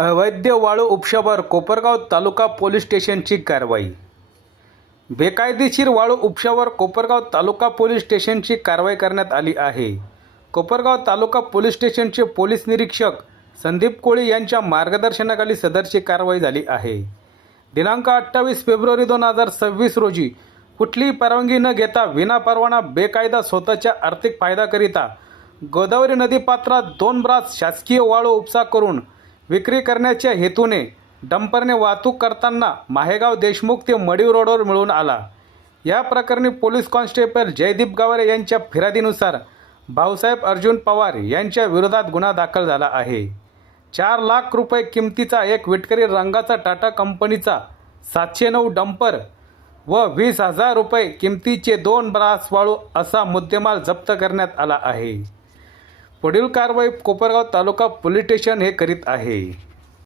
अवैध वाळू उपशावर कोपरगाव तालुका पोलीस स्टेशनची कारवाई। बेकायदेशीर वाळू उपशावर कोपरगाव तालुका पोलीस स्टेशनची कारवाई करण्यात आली आहे। कोपरगाव तालुका पोलीस स्टेशनचे पोलीस निरीक्षक संदीप कोळी यांच्या मार्गदर्शनाखाली सदरची कारवाई झाली आहे। दिनांक 28 फेब्रुवारी 2026 रोजी कुठलीही परवानगी न घेता विनापरवाना बेकायदा स्वतःच्या आर्थिक फायद्याकरिता गोदावरी नदीपात्रात 2 ब्रास शासकीय वाळू उपसा करून विक्री करण्याच्या हेतूने डंपरने वाहतूक करताना माहेगाव देशमुख ते मडीव रोडवर मिळून आला। या प्रकरणी पोलीस कॉन्स्टेबल जयदीप गावरे यांच्या फिर्यादीनुसार भाऊसाहेब अर्जुन पवार यांच्या विरोधात गुन्हा दाखल झाला आहे। 4 लाख रुपये किमतीचा एक विटकरी रंगाचा टाटा कंपनीचा 709 डंपर व 20,000 रुपये किमतीचे 2 ब्रास वाळू असा मुद्देमाल जप्त करण्यात आला आहे। पुढील कारवाई कोपरगाव तालुका पोलीस स्टेशन हे करीत आहे।